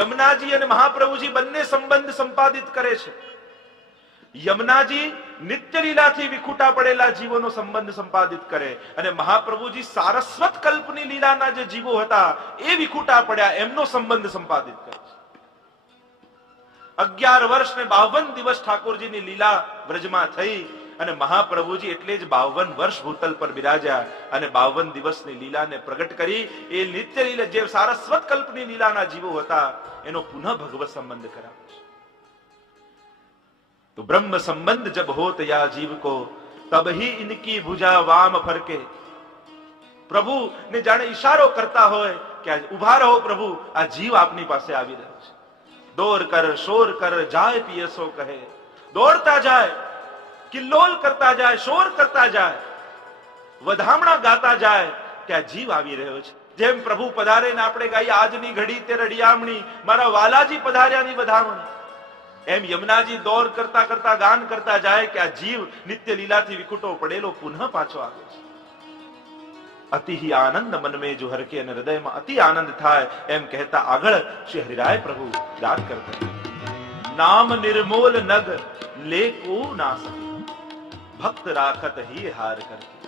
યમુનાજી અને મહાપ્રભુજી બંને સંબંધ સંપાદિત કરે છે. યમુનાજી નિત્ય લીલાથી વિખૂટા પડેલા જીવોનો સંબંધ સંપાદિત કરે અને મહાપ્રભુજી સારસ્વત કલ્પની લીલાના જે જીવો હતા એ વિખૂટા પડ્યા એમનો સંબંધ સંપાદિત કરે છે. 11 વર્ષ ને 52 દિવસ ઠાકોરજીની લીલા વ્રજમાં થઈ અને મહાપ્રભુજી એટલે જ 52 વર્ષ ભૂતલ પર બિરાજ્યા અને 52 દિવસની લીલાને પ્રગટ કરી. એ નિત્ય લીલા જે સારસ્વત કલ્પની લીલાના જીવો હતા એનો પુનઃ ભગવત સંબંધ કરાવે છે. तो ब्रह्म संबंध जब होत या जीव को तब ही इनकी भुजा वाम फरके. प्रभु ने जाने इशारो करता હોય કે ઉભા રહો પ્રભુ, આ જીવ આપની પાસે આવી રહ્યો છે. દોર કર શોર કર જાય પિયસો કહે. દોડતા જાય, કિલ્લોલ કરતા જાય, શોર કરતા જાય, વધામણા ગાતા જાય કે આ જીવ આવી રહ્યો છે. જેમ પ્રભુ પધારે ને આપણે ગાઈ આજની ઘડી તે રડિયામણી, મારા વાલાજી પધાર્યાની વધામણી, એમ યમુનાજી દોર કરતા કરતા ગાન કરતા જાય કે આ જીવ નિત્ય લીલાથી વિખૂટો પડેલો પુનઃ પાછો આવે છે. અતિ આનંદ મન મેં જો હરકે અને હૃદયમાં અતિ આનંદ થાય એમ કહેતા આગળ શ્રી હરિરાય પ્રભુ ગાન કરતા, નામ નિર્મોલ નગ લેકો ના સકે, ભક્ત રાખત હી હાર કરકે.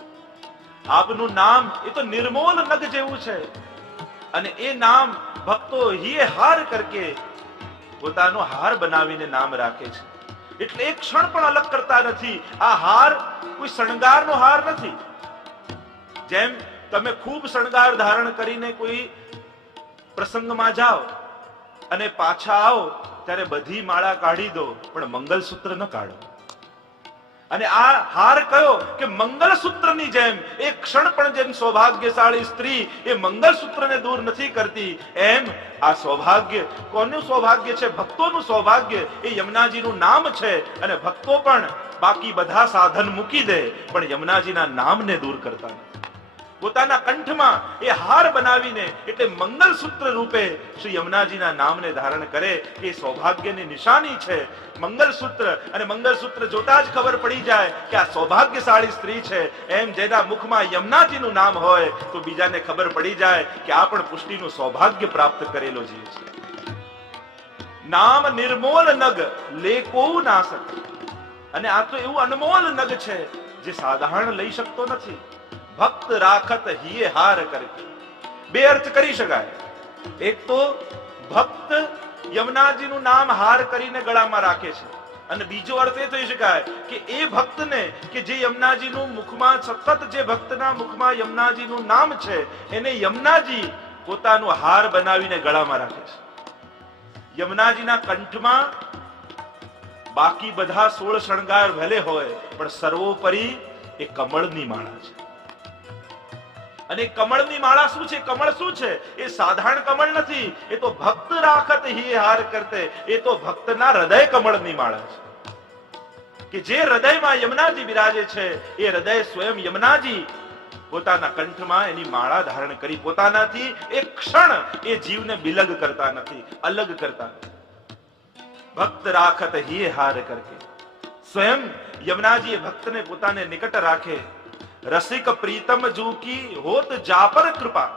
આપનું નામ એ તો નિર્મોલ નગ જેવું છે અને એ નામ ભક્તો હી હાર કરકે પોતાનો હાર બનાવીને નામ રાખે છે. એટલે એક ક્ષણ પણ અલગ કરતા નથી. આ હાર કોઈ શણગારનો હાર નથી. જેમ તમે ખૂબ શણગાર ધારણ કરીને કોઈ પ્રસંગમાં જાઓ અને પાછા આવો ત્યારે બધી માળા કાઢી દો પણ મંગલસૂત્ર ન કાઢો. અને આ હાર કયો કે મંગલસૂત્રની જેમ એક ક્ષણ પણ જેમ સૌભાગ્યશાળી સ્ત્રી એ મંગલસૂત્રને દૂર નથી કરતી, એમ આ સૌભાગ્ય કોનું સૌભાગ્ય છે? ભક્તોનું સૌભાગ્ય. એ યમુનાજીનું નામ છે અને ભક્તો પણ બાકી બધા સાધન મૂકી દે પણ યમુનાજીના નામને દૂર કરતા નથી. પોતાના કંઠમાં એ હાર બનાવીને એટલે મંગલસૂત્ર રૂપે શ્રી યમુનાજીના નામને ધારણ કરે એ સૌભાગ્યની નિશાની છે મંગલસૂત્ર. અને મંગલસૂત્ર જોતા જ ખબર પડી જાય કે આ સૌભાગ્યશાળી સ્ત્રી છે. એમ જેના મુખમાં યમુનાજીનું નામ હોય તો બીજાને ખબર પડી જાય કે આ પણ પુષ્ટિનું સૌભાગ્ય પ્રાપ્ત કરેલો જીવ છે. નામ નિર્મોલ નગ લેકો ના શકે. અને આ તો એવું અનમોલ નગ છે જે સાધારણ લઈ શકતો નથી. ભક્ત રાખત હિયે હાર કરકે. બે અર્થ કરી શકાય. એક તો ભક્ત યમુનાજીનું નામ હાર કરીને ગળામાં રાખે છે અને બીજો અર્થ એ થઈ શકાય કે એ ભક્તને કે જે યમુનાજીનું મુખમાં સતત જે ભક્તના મુખમાં યમુનાજીનું નામ છે એને યમુનાજી પોતાનું હાર બનાવીને ગળામાં રાખે છે. યમુનાજીના કંઠમાં બાકી બધા 16 શણગાર ભલે હોય પણ સર્વોપરી એ કમળની માળા છે. અને કમળની માળા શું છે? કમળ શું છે? એ સાધારણ કમળ નથી. એ તો ભક્ત રાખત હી હાર કરતે. એ તો ભક્તના હૃદય કમળની માળા છે કે જે હૃદયમાં યમુનાજી બિરાજે છે એ હૃદય સ્વયં યમુનાજી પોતાના કંઠમાં એની માળા ધારણ કરી પોતાનાથી એક ક્ષણ એ જીવને બિલગ કરતા નથી, અલગ કરતા નથી. ભક્ત રાખત હી હાર કરકે. સ્વયં યમુનાજી ભક્તને પોતાને નિકટ રાખે. રસિક પ્રીતમ જુ કી હોત જાપર કૃપા,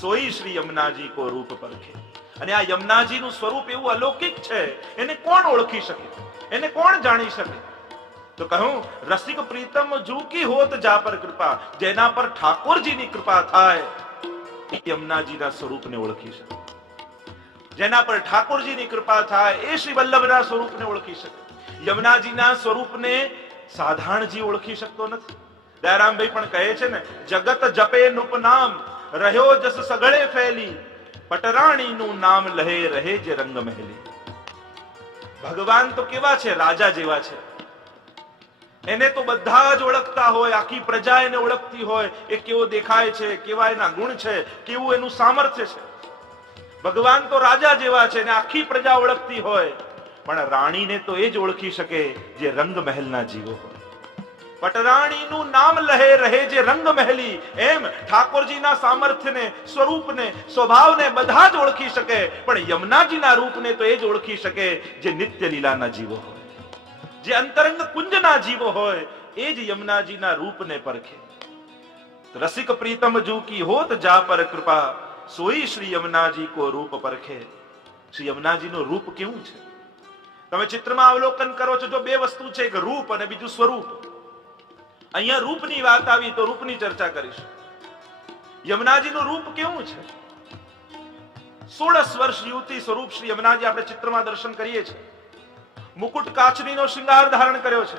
સોઈ શ્રી યમુનાજી કો રૂપ પરખે. અને આ યમુનાજીનું સ્વરૂપ એવું અલૌકિક છે, એને કોણ ઓળખી શકે? એને કોણ જાણી શકે? તો કહું રસિક પ્રીતમ જુ કી હોત જાપર કૃપા. જેના પર ઠાકોરજીની કૃપા થાય એ યમુનાજીના સ્વરૂપને ઓળખી શકે. જેના પર ઠાકોરજીની કૃપા થાય એ શ્રી વલ્લભના સ્વરૂપને ઓળખી શકે. યમુનાજીના સ્વરૂપને સાધારણજી ઓળખી શકતો નથી. દયારામભાઈ પણ કહે છે ને, જગત જપે નુપનામ રહ્યો જસ સગળે ફેલી, પટરાણીનું નામ લહે રહે જે રંગ મહેલી. ભગવાન તો કેવા છે? રાજા જેવા છે. એને તો બધા જ ઓળખતા હોય, આખી પ્રજા એને ઓળખતી હોય. એ કેવો દેખાય છે, કેવા એના ગુણ છે, કેવું એનું સામર્થ્ય છે. ભગવાન તો રાજા જેવા છે ને આખી પ્રજા ઓળખતી હોય, પણ રાણીને તો એ જ ઓળખી શકે જે રંગ મહેલના જીવો હોય. પટરાણીનું નામ લહે રહે જે રંગ મહેલી. એમ ઠાકોરજીના સામર્થ્યને, સ્વરૂપને, સ્વભાવને બધા જ ઓળખી શકે, પણ યમુનાજીના રૂપને તો એ જ ઓળખી શકે જે નિત્ય લીલાના જીવો હોય, જે અંતરંગ કુંજના જીવો હોય. એ જ યમુનાજીના રૂપને પરખે. રસિક પ્રીતમ જુ કી હોત જા પર કૃપા, સોઈ શ્રી યમુનાજી કો રૂપ પરખે. શ્રી યમુનાજીનું રૂપ કેવું છે તમે ચિત્રમાં અવલોકન કરો છો. જો બે વસ્તુ છે, એક રૂપ અને બીજું સ્વરૂપ. અહીંયા રૂપની વાત આવી તો રૂપની ચર્ચા કરીશું. યમુનાજીનું રૂપ કેવું છે? 16 વર્ષ યુવતી સ્વરૂપ શ્રી યમુનાજી આપણે ચિત્રમાં દર્શન કરીએ છીએ. મુકુટ કાચનીનો શૃંગાર ધારણ કર્યો છે,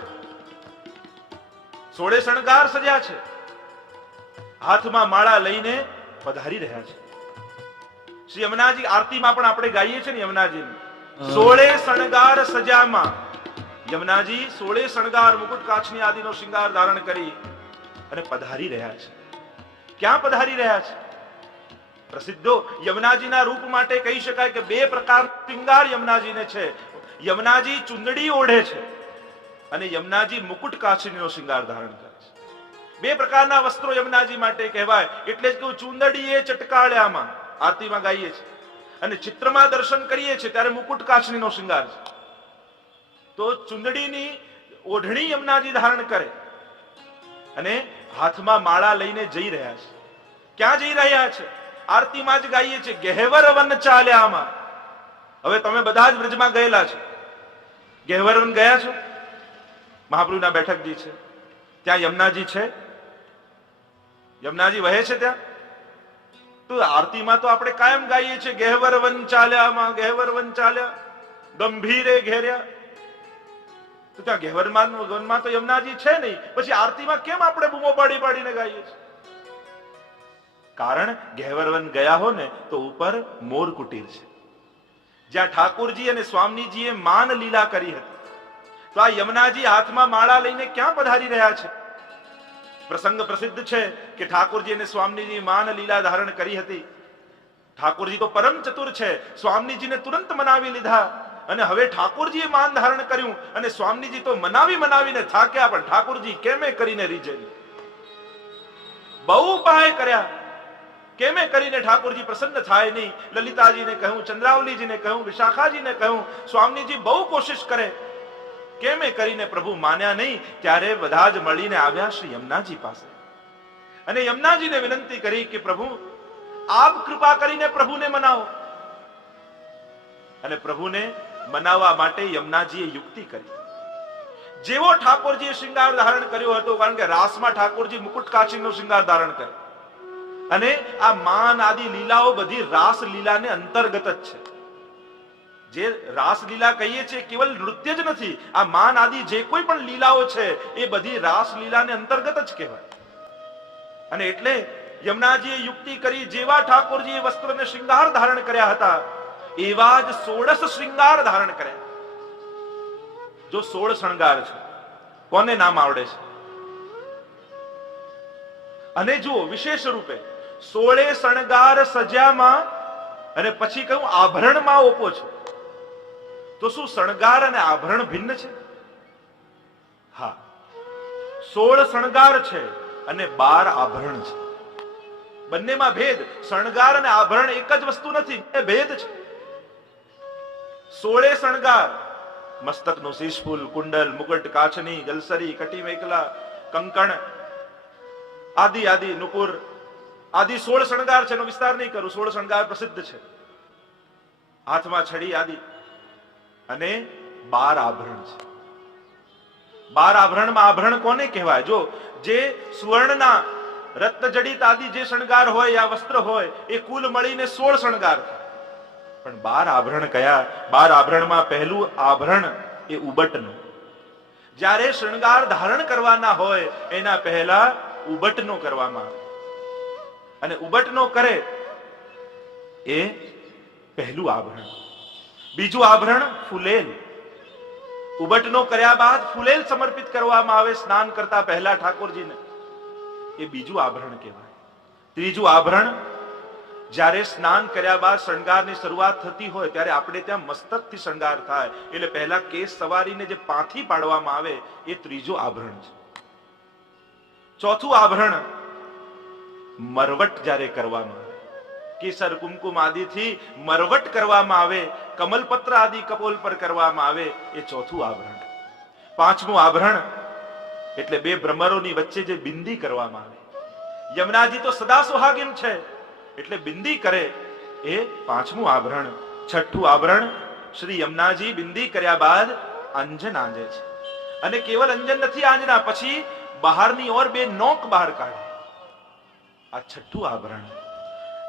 16 શણગાર સજ્યા છે, હાથમાં માળા લઈને પધારી રહ્યા છે. શ્રી યમુનાજી આરતીમાં પણ આપણે ગાઈએ છીએ ને યમુનાજીને 16 શણગાર સજામાં યમુનાજી 16 શણગાર મુકુટ કાચની આદિનો શૃંગાર ધારણ કરી અને પધારી રહ્યા છે. ક્યાં પધારી રહ્યા છે? પ્રસિદ્ધો યમુનાજીના રૂપ માટે કહી શકાય કે બે પ્રકારનો શૃંગાર યમુનાજીને છે. યમુનાજી ચુંદડી ઓઢે છે અને યમુનાજી મુકુટ કાચનીનો શૃંગાર ધારણ કરે છે. બે પ્રકારના વસ્ત્રો યમુનાજી માટે કહેવાય. એટલે જ કહું ચુંદડી એ ચટકાળ્યામાં આરતીમાં ગાઈએ છીએ અને ચિત્રમાં દર્શન કરીએ છીએ ત્યારે મુકુટ કાચનીનો શૃંગાર છે. તો ચુંદડીની ઓઢણી યમુનાજી ધારણ કરે અને હાથમાં માળા લઈને જઈ રહ્યા છે. ક્યાં જઈ રહ્યા છે? આરતીમાં જ ગાઈએ છીએ ગહેવર વન ચાલ્યામાં. હવે તમે બધા જ બ્રજમાં ગયેલા છો, ગહેવર વન ગયા છો? મહાપ્રભુના બેઠકજી છે ત્યાં યમુનાજી છે, યમુનાજી વહે છે ત્યાં. તો આરતીમાં તો આપણે કાયમ ગાઈએ છીએ ગહેવર વન ચાલ્યામાં, ગહેવર વન ચાલ્યા ગંભીરે ઘેર્યા. તો ત્યાં ગહેવરમાં વનમાં તો યમુનાજી છે નહીં, પછી આરતીમાં કેમ આપણે બૂમો પાડી પાડીને ગાઈએ છીએ? કારણ ગહેવર વન ગયા હો ને તો ઉપર મોર કુટીર છે, જ્યાં ઠાકોરજી અને સ્વામીજીએ માન લીલા કરી હતી. તો આ યમુનાજી હાથમાં માળા લઈને ક્યાં પધારી રહ્યા છે? પ્રસંગ પ્રસિદ્ધ છે કે ઠાકોરજી અને સ્વામીજી માન લીલા ધારણ કરી હતી. ઠાકોરજી તો પરમ ચતુર છે, સ્વામીજીને તુરંત મનાવી લીધા અને હવે ઠાકોરજીએ માન ધારણ કર્યું અને સ્વામીજી તો મનાવીને થાક્યા, પણ ઠાકોરજી કેમે કરીને રીઝે નહીં. બહુ ઉપાય કર્યા, કેમે કરીને ઠાકોરજી પ્રસન્ન થાય નહીં. લલિતાજીને કહ્યું, ચંદ્રાવલીજીને કહ્યું, વિશાખાજીને કહ્યું, સ્વામીજી બહુ કોશિશ કરે, કેમે કરીને પ્રભુ માન્યા નહીં. ત્યારે બધા જ મળીને આવ્યા શ્રી યમુનાજી પાસે અને યમુનાજીને વિનંતી કરી કે પ્રભુ આપ કૃપા કરીને પ્રભુને મનાવો. અને પ્રભુને મનાવવા માટે યમુનાજીએ યુક્તિ કરી. જેવો ઠાકોરજીએ શૃંગાર ધારણ કર્યો હતો, કારણ કે રાસમાં ઠાકોરજી મુકુટ કાચીનો શૃંગાર ધારણ કરે અને આ માન આદિ લીલાઓ બધી રાસ લીલાને અંતર્ગત જ છે. જે રાસલીલા કહીએ છીએ કેવલ નૃત્ય જ નથી, આ માન આદિ જે કોઈ પણ લીલાઓ છે એ બધી રાસલીલાને અંતર્ગત જ કહેવાય. અને એટલે યમુનાજીએ યુક્તિ કરી, જેવા ઠાકોરજીએ વસ્ત્રને શૃંગાર ધારણ કર્યા હતા એવા જ 16 શૃંગાર ધારણ કર્યા. જો 16 શણગાર છે, કોને નામ આવડે છે? અને જુઓ વિશેષ રૂપે 16 શણગાર સજ્યામાં અને પછી કહ્યું આભરણમાં ઓપો છે. તો શું શણગાર અને આભરણ ભિન્ન છે? હા, 16 શણગાર છે અને 12 આભરણ છે. બંનેમાં ભેદ. શણગાર અને આભરણ એક જ વસ્તુ નથી, બે ભેદ છે. 16 શણગાર, મસ્તકનું શીશફૂલ, કુંડલ, મુકટ, કાચની, ગલસરી, કટી મેકલા, કંકણ આદિ આદિ નુપુર આદિ 16 શણગાર છે. એનો વિસ્તાર નહીં કરું. 16 શણગાર પ્રસિદ્ધ છે. હાથમાં છડી આદિ અને 12 આભરણ છે. 12 આભરણમાં આભરણ કોને કહેવાય? જો જે સુવર્ણના રત્નજડિત આદિ જે શણગાર હોય, આ વસ્ત્ર હોય, એ કુલ મળીને 16 શણગાર થાય. પણ 12 આભરણ કયા? 12 આભરણમાં પહેલું આભરણ એ ઉબટનું. જ્યારે શણગાર ધારણ કરવાના હોય એના પહેલા ઉબટનો કરવામાં આવે અને ઉબટનો કરે એ પહેલું આભરણ. બીજું આભરણ ફુલેલ. ઉબટનો કર્યા બાદ ફુલેલ સમર્પિત કરવામાં આવે સ્નાન કરતા પહેલા ઠાકોરજીને, એ બીજું આભરણ કહેવાય. ત્રીજું આભરણ જ્યારે સ્નાન કર્યા બાદ શણગારની શરૂઆત થતી હોય ત્યારે આપણે ત્યાં મસ્તકથી શણગાર થાય, એટલે પહેલા કેસ સવારીને જે પાંથી પાડવામાં આવે એ ત્રીજું આભરણ છે. ચોથું આભરણ મરવટ જ્યારે કરવામાં આવે, કેસર કુમકુમ આદિથી મરવટ કરવામાં આવે, કમલપત્ર આદિ કપોલ પર કરવામાં આવે, એ ચોથું આભરણ. પાંચમું આભરણ એટલે બે ભ્રમરોની વચ્ચે જે બિંદી કરવામાં આવે. યમુનાજી તો સદા સુહાગિન છે એટલે બિંદી કરે, એ પાંચમું આભરણ. છઠ્ઠું આભરણ શ્રી યમુનાજી બિંદી કર્યા બાદ અંજન આંજે છે, અને કેવલ અંજન નથી આંજના, પછી બહારની ઓર બે નોક બહાર કાઢે. આ છઠ્ઠું આભરણ.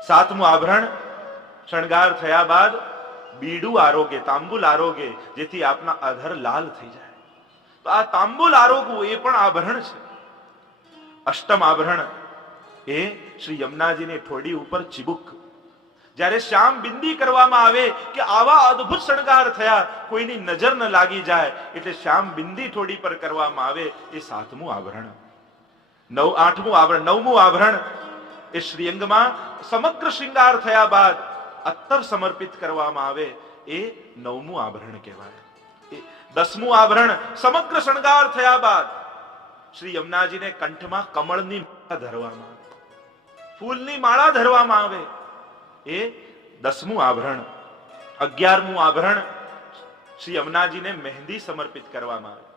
સાતમું આભરણ શણગાર થયા બાદ બીડું આરોગે, તાંબુલ આરોગે, જેથી આપના અધર લાલ થઈ જાય. તો આ તાંબુલ આરોગવું એ પણ આભરણ છે. અષ્ટમ આભરણ એ શ્રી યમુનાજીની ઠોડી ઉપર ચીબુક. જ્યારે શ્યામ બિંદી કરવામાં આવે કે આવા અદ્ભુત શણગાર થયા, કોઈની નજર ન લાગી જાય, એટલે શ્યામ બિંદી ઠોડી પર કરવામાં આવે, એ સાતમું આભરણ. આઠમું આભરણ. નવમું આભરણ એ શ્રીઅંગમાં સમગ્ર શૃંગાર થયા બાદ અત્તર સમર્પિત કરવામાં આવે, એ નવમું આભરણ કહેવાય. 10મું આભરણ સમગ્ર શણગાર થયા બાદ શ્રી યમુનાજીને કંઠમાં કમળની માળા ધરવામાં આવે, ફૂલની માળા ધરવામાં આવે, એ 10મું આભરણ. 11મું આભરણ શ્રી યમુનાજીને મહેંદી સમર્પિત કરવામાં આવે.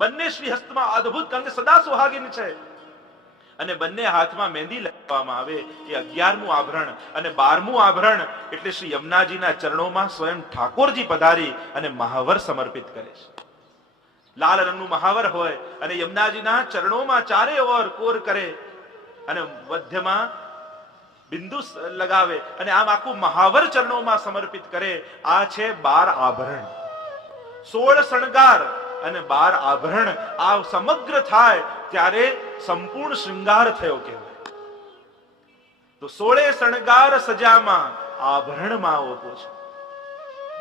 બંને શ્રી હસ્તમાં અદ્ભુત કંગ સદા સુહાગીન છે, અને બંને હાથમાં મહેંદી લગાવવામાં આવે, એ 11મું આભરણ. અને 12મું આભરણ એટલે શ્રી યમુનાજીના ચરણોમાં સ્વયં ઠાકોરજી પધારી અને મહાવર સમર્પિત કરે છે. લાલ રંગનું મહાવર હોય અને યમુનાજીના ચરણોમાં ચારે ઓર કોર કરે અને મધ્યમાં બિંદુ લગાવે અને આમ આખું મહાવર ચરણોમાં સમર્પિત કરે. આ છે 12 આભરણ. 16 શણગાર અને 12 આભરણ આ સમગ્ર થાય ત્યારે સંપૂર્ણ શૃંગાર થયો કહેવાય. તો 16 શણગાર સજામાં આભરણમાં ઓપો છે,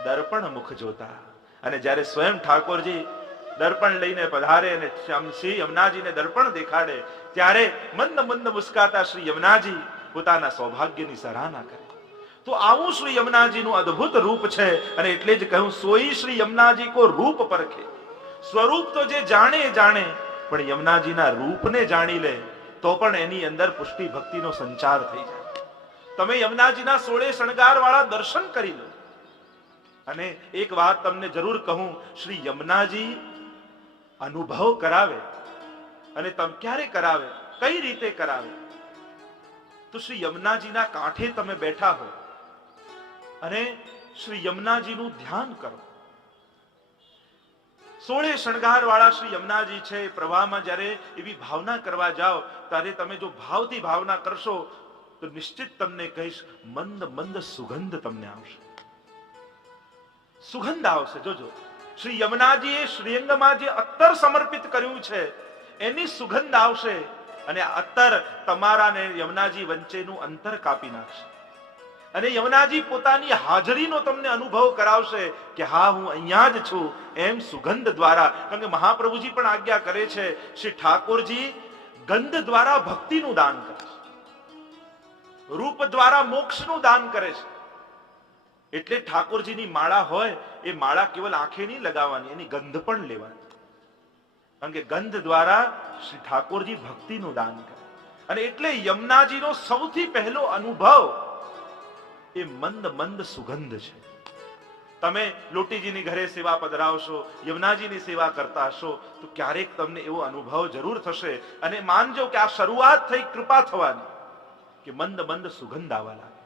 દર્પણ મુખ જોતા. અને જ્યારે સ્વયં ઠાકોરજી દર્પણ લઈને પધારે અને શ્રી યમુનાજીને દર્પણ દેખાડે, ત્યારે મંદ મંદ મુસ્કાતા શ્રી યમુનાજી પોતાના સૌભાગ્યની સરાહના કરે. તો આવું શ્રી યમુનાજીનું અદ્ભુત રૂપ છે, અને એટલે જ કહ્યું સોઈ શ્રી યમુનાજી કો રૂપ પરખે. સ્વરૂપ તો જે જાણે જાણે, પણ યમુનાજીના રૂપને જાણી લે તો પણ એની અંદર પુષ્ટિ ભક્તિનો સંચાર થઈ જાય. તમે યમુનાજીના 16 શણગાર વાળા દર્શન કરી લો. અને એક વાત તમને જરૂર કહું, શ્રી યમુનાજી અનુભવ કરાવે, અને તમે ક્યારે કરાવે, કઈ રીતે કરાવે? તો શ્રી યમુનાજીના કાંઠે તમે બેઠા હો અને શ્રી યમુનાજીનું ધ્યાન કરો. 16 શણગાર વાળા શ્રી યમુનાજી છે, પ્રવાહમાં જ્યારે એવી ભાવના કરવા જાઓ, ત્યારે તમે જો ભાવથી ભાવના કરશો તો નિશ્ચિત તમને કહીશ, મંદ મંદ સુગંધ તમને આવશે. સુગંધ આવશે. જોજો, શ્રી યમુનાજીએ શ્રીઅંગમાં જે અત્તર સમર્પિત કર્યું છે એની સુગંધ આવશે, અને અત્તર તમારા ને યમુનાજી વચ્ચેનું અંતર કાપી નાખશે. અને યમુનાજી પોતાની હાજરીનો તમને અનુભવ કરાવશે કે હા, હું અહીંયા જ છું, એમ સુગંધ દ્વારા. કારણ કે મહાપ્રભુજી પણ આજ્ઞા કરે છે, શ્રી ઠાકોરજી ગંધ દ્વારા ભક્તિનું દાન કરે છે, રૂપ દ્વારા મોક્ષનું દાન કરે છે. એટલે ઠાકોરજીની માળા હોય, એ માળા કેવલ આંખે નહીં લગાવવાની, એની ગંધ પણ લેવાની. કારણ કે ગંધ દ્વારા શ્રી ઠાકોરજી ભક્તિનું દાન કરે. અને એટલે યમુનાજીનો સૌથી પહેલો અનુભવ એ મંદ મંદ સુગંધ છે. તમે લોટીજીની ઘરે સેવા પધરાવશો, યમુનાજીની સેવા કરતા હશો, તો ક્યારેક તમને એવો અનુભવ જરૂર થશે. અને માનજો કે આ શરૂઆત થઈ કૃપા થવાની, કે મંદ મંદ સુગંધ આવવા લાગે.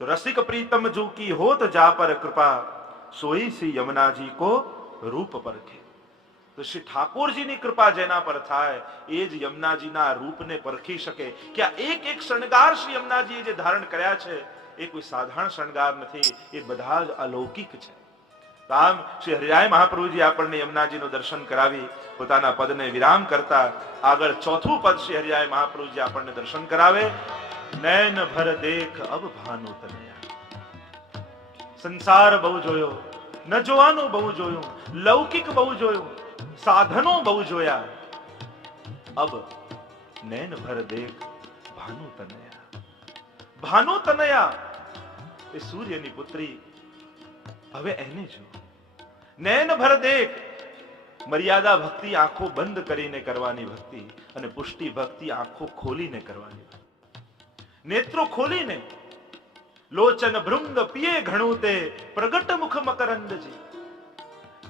તો રસિક પ્રીતમ જો કી હોત જા પર કૃપા, સોઈ શ્રી યમુનાજી કો રૂપ પરખે. તો શ્રી ઠાકોરજીની કૃપા જેના પર થાય એ જ યમુનાજીના રૂપને પરખી શકે. કે આ એક એક શણગાર શ્રી યમુનાજીએ જે ધારણ કર્યા છે એ કોઈ સાધારણ શણગાર નથી, એ બધા જ અલૌકિક છે. આમ શ્રી હરિરાય મહાપ્રભુજી આપણને યમુનાજીનું દર્શન કરાવી પોતાના પદને વિરામ કરતા આગળ ચોથું પદ શ્રી હરિરાય મહાપ્રભુજી આપણને દર્શન કરાવે. નૈન ભર દેખ અબ ભાનુ તનયા. સંસાર બહુ જોયો, ન જોવાનું બહુ જોયું, લૌકિક બહુ જોયું, સાધનો બહુ જોયા, અબ નૈન ભર દેખ ભાનુ તનયા. ભાનુ તનયા એ સૂર્યની પુત્રી, હવે એને જો. નૈન ભર દેખ, મર્યાદા ભક્તિ આંખો બંધ કરીને કરવાની ભક્તિ, અને પુષ્ટિ ભક્તિ આંખો ખોલીને કરવાની. નેત્રો ખોલીને. લોચન ભૃંગ पिए घणु ते प्रगट मुख मकरंद जी.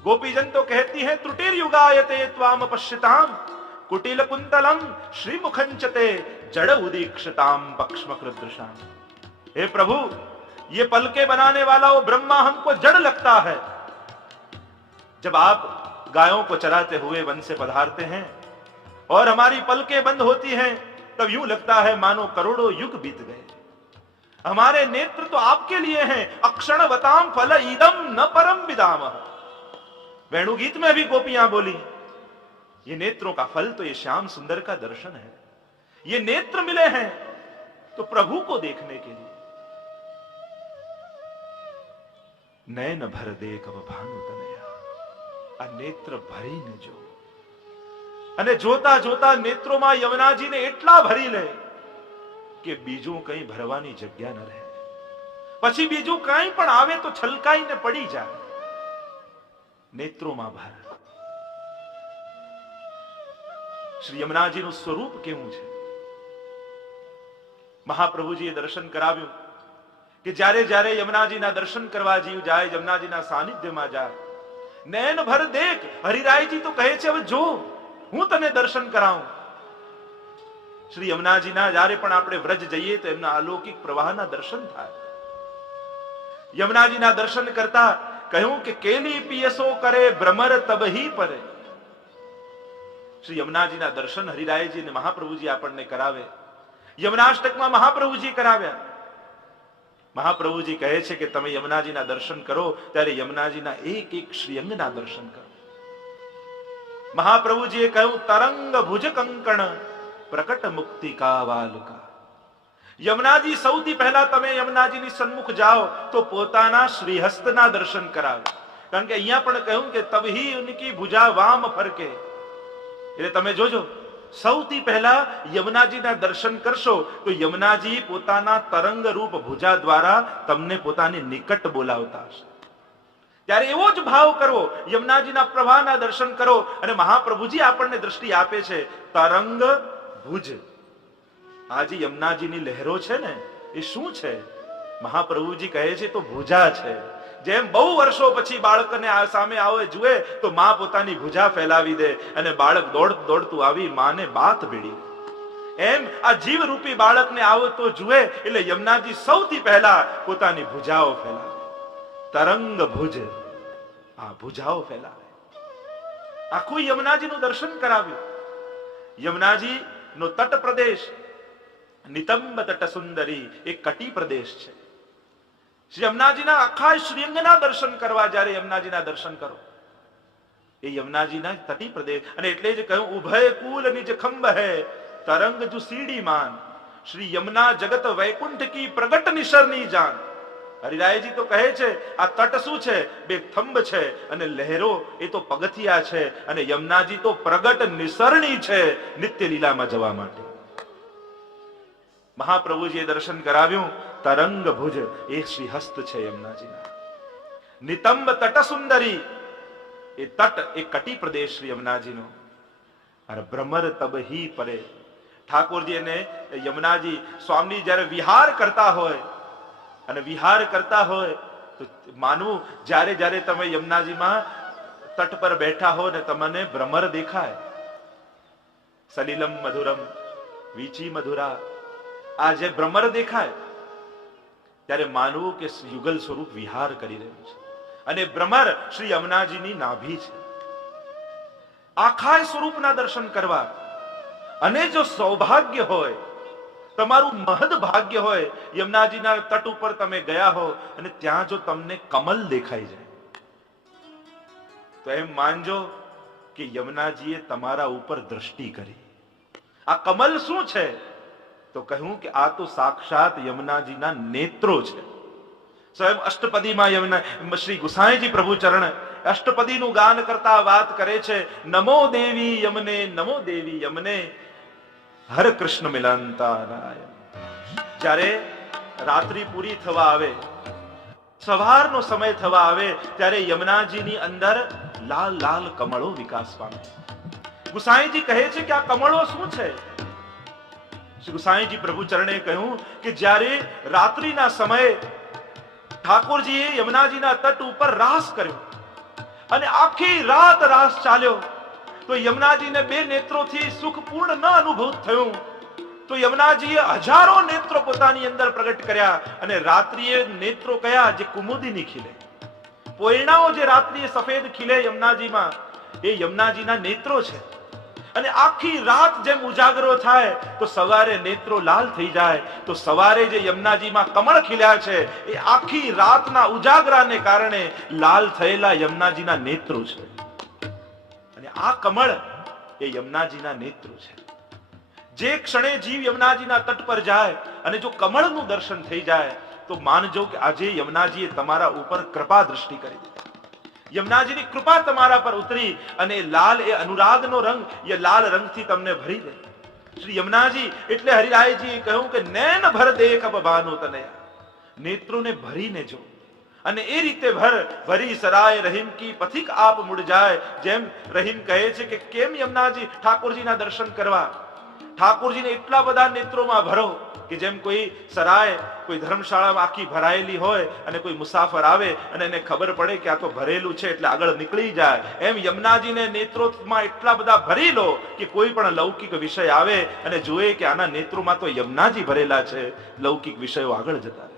गोपीजन तो कहती है त्रुटिर युगायते त्वाम पश्यताम कुटिल कुंतलम श्री मुखंचते जड़ उदीक्षताम पक्ष्मकृदृशाम. हे प्रभु, ये पलके बनाने वाला वो ब्रह्मा हमको जड़ लगता है। जब आप गायों को चराते हुए वन से पधारते हैं और हमारी पलकें बंद होती हैं, तब यूं लगता है मानो करोड़ों युग बीत गए। हमारे नेत्र तो आपके लिए हैं, अक्षणवताम फल ईदम न परम विदाम। वेणुगीत में भी गोपियां बोली, ये नेत्रों का फल तो ये श्याम सुंदर का दर्शन है। ये नेत्र मिले हैं तो प्रभु को देखने के लिए। नैन भर देख भानु तनया, आ नेत्र भरीने जो, અને જોતા જોતા નેત્રોમાં યમુનાજીને એટલા ભરી લે કે બીજું કંઈ ભરવાની જગ્યા ન રહે। પછી બીજું કંઈ પણ આવે તો છલકાઈને પડી જાય। નેત્રોમાં ભર। શ્રી યમુનાજીનું સ્વરૂપ કેવું છે? મહાપ્રભુજીએ દર્શન કરાવ્યું કે જ્યારે જ્યારે યમુનાજીના દર્શન કરવા જીવ જાય, યમુનાજીના સાનિધ્યમાં જાય, નૈન ભર દેખ। હરિરાયજી તો કહે છે, હવે જો હું તને દર્શન કરાવું। શ્રી યમુનાજીના જ્યારે પણ આપણે વ્રજ જઈએ તો એમના અલૌકિક પ્રવાહના દર્શન થાય। યમુનાજીના દર્શન કરતા કહ્યું કે કેલી પિયસો કરે ભ્રમર તબહી પરે। શ્રી યમુનાજીના દર્શન હરિરાયજી અને મહાપ્રભુજી આપણને કરાવે। યમુનાષ્ટકમાં મહાપ્રભુજી કરાવ્યા। મહાપ્રભુજી કહે છે કે તમે યમુનાજીના દર્શન કરો ત્યારે યમુનાજીના એક એક શ્રીઅંગના દર્શન કરો। મહાપ્રભુજીએ કહ્યું, તરંગ ભુજ કંકણ પ્રકટ મુક્તિ કા વાલુકા। યમુનાજી સૌથી પહેલા તમે યમુનાજીની સન્મુખ જાઓ તો પોતાના શ્રીહસ્તના દર્શન કરાવે। કારણ કે અહીંયા પણ કહ્યું કે તબહી ઉનકી ભુજા વામ ફરકે। એટલે તમે જોજો, સૌથી પહેલા યમુનાજીના દર્શન કરશો તો યમુનાજી પોતાના તરંગ રૂપ ભુજા દ્વારા તમને પોતાની નિકટ બોલાવતા હશે। ત્યારે એવો જ ભાવ કરવો, યમુનાજીના પ્રવાહના દર્શન કરો। અને મહાપ્રભુજી આપણને દ્રષ્ટિ આપે છે તરંગ ભુજ। આજે યમુનાજીની લહેરો છે ને, એ શું છે? મહાપ્રભુજી કહે છે તો ભુજા છે। જેમ બહુ વર્ષો પછી બાળકને આ સામે આવે જુએ તો માં પોતાની ભુજા ફેલાવી દે અને બાળક દોડતું આવી માને બાત ભેડી, એમ આ જીવ રૂપી બાળકને આવતો જુએ એટલે યમુનાજી સૌથી પહેલા પોતાની ભુજાઓ ફેલાવે। તરંગ ભુજ, આ ભુજાઓ ફેલાવે। આખું યમુનાજીનું દર્શન કરાવ્યું। યમુનાજી નો તટ પ્રદેશ નિતંબ તટ સુંદરી એક કટી પ્રદેશ છે। શ્રી યમુનાજીના આખા શ્રીઅંગના દર્શન કરવા જ્યારે યમુનાજીના દર્શન કરો એ યમુનાજીના તટી પ્રદેશ। અને એટલે જ કહ્યું ઉભય કુલ નિજ ખંભ હૈ તરંગ જુ સીડી માન। શ્રી યમુના જગત વૈકુંઠ કી પ્રગટ નિશરની જાન। હરિરાયજી તો કહે છે આ તટ શું છે? બે થંભ છે અને લહેરો એ તો પગથિયા છે, અને યમુનાજી તો પ્રગટ નિસરણી છે નિત્ય લીલામાં જવા માટે। મહાપ્રભુજીએ દર્શન કરાવ્યું। તરંગ ભુજ એ શ્રી હસ્ત છે યમુનાજીના। નિતંબ તટ સુંદરી એ તટ એ કટી પ્રદેશ શ્રી યમુનાજીનો। અને ભ્રમર તબહી પરે। ઠાકોરજી અને યમુનાજી સ્વામી જયારે વિહાર કરતા હોય અને વિહાર કરતા હોય તો માનવું જ્યારે જ્યારે તમે યમુનાજીમાં તટ પર બેઠા હો ને તમને ભ્રમર દેખાય, સલીલમ મધુરમ વીચી મધુરા, આ જે ભ્રમર દેખાય ત્યારે માનવું કે યુગલ સ્વરૂપ વિહાર કરી રહ્યું છે। અને ભ્રમર શ્રી યમુનાજીની નાભી છે। આખા સ્વરૂપના દર્શન કરવા। અને જો સૌભાગ્ય હોય, તમારું મહદ ભાગ્ય હોય, યમુનાજીના તટ ઉપર તમે ગયા હો અને ત્યાં જો તમને કમલ દેખાઈ જાય તો એમ માનજો કે યમુનાજીએ તમારા ઉપર દ્રષ્ટિ કરી। આ કમલ શું છે? તો કહ્યું કે આ તો સાક્ષાત યમુનાજીના નેત્રો છે। સ્વયં અષ્ટપદીમાં યમુના શ્રી ગુસાઈજી પ્રભુ ચરણ અષ્ટપદીનું ગાન કરતા વાત કરે છે, નમો દેવી યમને, નમો દેવી યમને, હર કૃષ્ણ મિલંતા નારાયણ। જ્યારે રાત્રિ પૂરી થવા આવે, સવારનો સમય થવા આવે ત્યારે યમુનાજીની અંદર લાલ લાલ કમળો વિકાસ પામે। ગુસાઈજી કહે છે કે આ કમળો શું છે? શ્રી ગુસાઈજી પ્રભુ ચરણે કહ્યું કે જ્યારે રાત્રિના સમયે ઠાકોરજીએ યમુનાજીના તટ ઉપર રાસ કર્યો અને આખી રાત રાસ ચાલ્યો તો યમુનાજીને બે નેત્રોથી સુખપૂર્ણ ન અનુભવ થયું, તો યમુનાજીએ હજારો નેત્રો પોતાની અંદર પ્રગટ કર્યા અને રાત્રિએ નેત્રો કયા જે કુમુદિની ખીલે, પોયણાઓ જે રાત્રિએ સફેદ ખીલે યમુનાજીમાં, એ યમુનાજીના નેત્રો છે. અને આખી રાત જેમ ઉજાગરો થાય તો સવારે નેત્રો લાલ થઈ જાય, તો સવારે જે યમુનાજીમાં કમળ ખીલ્યા છે એ આખી રાતના ઉજાગરાને કારણે લાલ થયેલા યમુનાજીના નેત્રો છે. અને આ કમળ એ યમુનાજીના નેત્રો છે. જે ક્ષણે જીવ યમુનાજીના તટ પર જાય અને જો કમળનું દર્શન થઈ જાય તો માનજો કે આજે યમુનાજીએ તમારા ઉપર કૃપા દ્રષ્ટિ કરી દીધી. યમુનાજીની કૃપા તમારા પર ઉતરી અને લાલ એ અનુરાગનો રંગ, એ લાલ રંગથી તમને ભરી દે. શ્રી યમુનાજી એટલે હરિરાયજીએ કહ્યું કે નૈન ભર દેખ અબ ભાનો તનયા, નેત્રોને ભરીને જો. અને એ રીતે ભરી સરાય રહીમ કી પથિક આપ મુડ જાય. જેમ રહીમ કહે છે કે કેમ યમુનાજી ઠાકોરજીના દર્શન કરવા, ઠાકોરજીને એટલા બધા નેત્રોમાં ભરો કે જેમ કોઈ સરાય, કોઈ ધર્મશાળામાં આખી ભરાયેલી હોય અને કોઈ મુસાફર આવે અને એને ખબર પડે કે આ તો ભરેલું છે એટલે આગળ નીકળી જાય, એમ યમુનાજીને નેત્રોમાં એટલા બધા ભરી લો કે કોઈ પણ લૌકિક વિષય આવે અને જોયે કે આના નેત્રોમાં તો યમુનાજી ભરેલા છે, લૌકિક વિષયો આગળ જતા રહે.